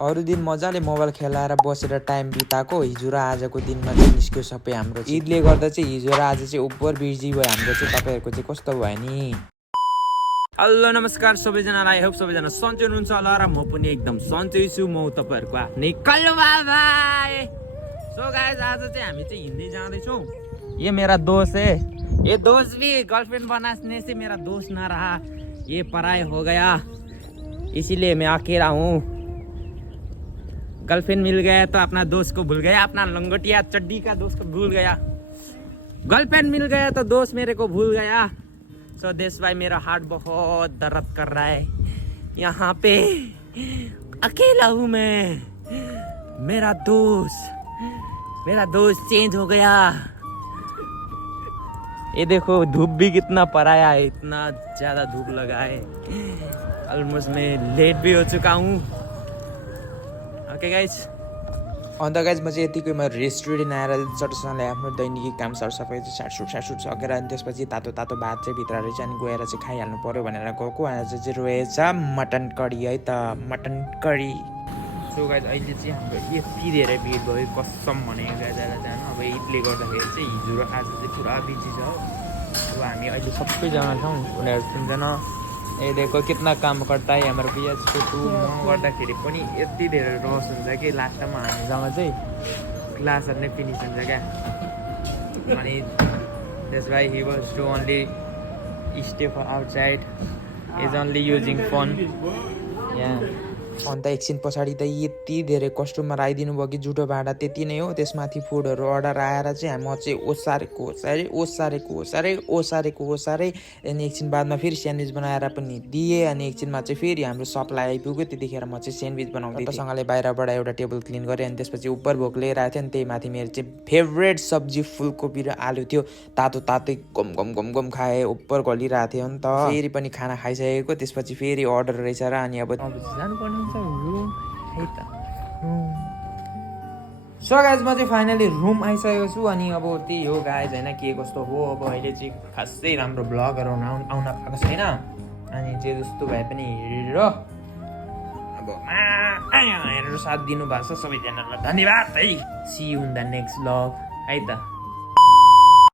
अरू दिन मजाले मोबाइल खेलाएर बसेर टाइम बिताएको हिजो र आजको दिनमा चाहिँ निस्क्यो सबै हाम्रो। ईदले गर्दा चाहिँ हिजो र आज चाहिँ ओभर बिजी भयो हाम्रो चाहिँ। तपाईँहरूको चाहिँ कस्तो भयो नि? हेलो नमस्कार सबैजनालाई, आई होप सबैजना सन्चै हुनुहुन्छ होला र म पनि एकदम सन्चै छु। म तपाईँहरूको आफ्नै कल्लु बाबाई। सो गाइस, आज चाहिँ हामी चाहिँ हिँड्दै जाँदैछौँ। ये मेरा दोस्त है, ये दोस्त भी गर्लफ्रेंड बनाने से मेरा दोस्त ना रहा, ये पराई हो गया, इसीलिए मैं अकेला हूँ। गर्लफ्रेंड मिल गया तो अपना दोस्त को भूल गया, अपना लंगोटिया चड्डी का दोस्त को भूल गया। गर्लफ्रेंड मिल गया तो दोस्त मेरे को भूल गया। स्वदेश भाई, मेरा हार्ट बहुत दर्द कर रहा है, यहाँ पे अकेला हूँ मैं। मेरा दोस्त चेंज हो गया। ये देखो धूप भी कितना पराया है, इतना ज्यादा धूप लगा है। ऑलमोस्ट मैं लेट भी हो चुका हूँ। ओके गाइस, अन्त गाइज म चाहिँ यतिकैमा रेस्टुरेन्ट आएर चटसँगले आफ्नो दैनिकी काम सरसफाइ चाहिँ साटसुट सकेर अनि त्यसपछि तातो तातो भात चाहिँ भित्र रहेछ अनि गएर चाहिँ खाइहाल्नु पर्यो भनेर गएको। आज चाहिँ रहेछ मटन करी है त, मटन करी। सो गाइस, अहिले चाहिँ हाम्रो यति धेरै भिड भयो कसम भनेको जान। अब ईदले गर्दाखेरि चाहिँ हिजो र आज चाहिँ पुरा बिजी छ। अब हामी अहिले सबैजना छौँ, उनीहरू सुन्दैन। ए देखो कितना काम करता है हाम्रो भैया। छोटु म गर्दाखेरि पनि यति धेरै रस हुन्छ कि लास्टमा हामीसँग चाहिँ क्लासहरू नै फिनिस हुन्छ क्या। अनि that's why he was to only stay for outside, is only using phone. अन्त एकछिन पछाडि त यति धेरै कस्टमर आइदिनु भयो कि जुठो भाँडा त्यति नै हो। त्यसमाथि फुडहरू अर्डर आएर चाहिँ म चाहिँ ओसारेको अनि एकछिन बादमा फेरि स्यान्डविच बनाएर पनि दिएँ। अनि एकछिनमा चाहिँ फेरि हाम्रो सप्लाई आइपुग्यो। त्यतिखेर म चाहिँ स्यान्डविच बनाउँदै सँगले बाहिरबाट एउटा टेबल क्लिन गरेँ। अनि त्यसपछि उपर भोक लिएर आएको थियो। अनि त्यही माथि मेरो चाहिँ फेभरेट सब्जी फुलकोपी र आलु थियो। तातो तातै गम खाएँ, उपर गलिरहेको थियो नि त। फेरि पनि खाना खाइसकेको, त्यसपछि फेरि अर्डर रहेछ र अनि अब जानुपर्ने हुन्छ रुम है त। सो गाइज, म चाहिँ फाइनली रुम आइसकेको छु। अनि अब त्यही हो गाइज होइन, के कस्तो हो अब अहिले चाहिँ खासै राम्रो भ्लगहरू आउन पाएको छैन। अनि जे जस्तो भए पनि हेरेर अब हेरेर साथ दिनुभएको छ सबैजनालाई धन्यवाद है। See you in the next vlog है त।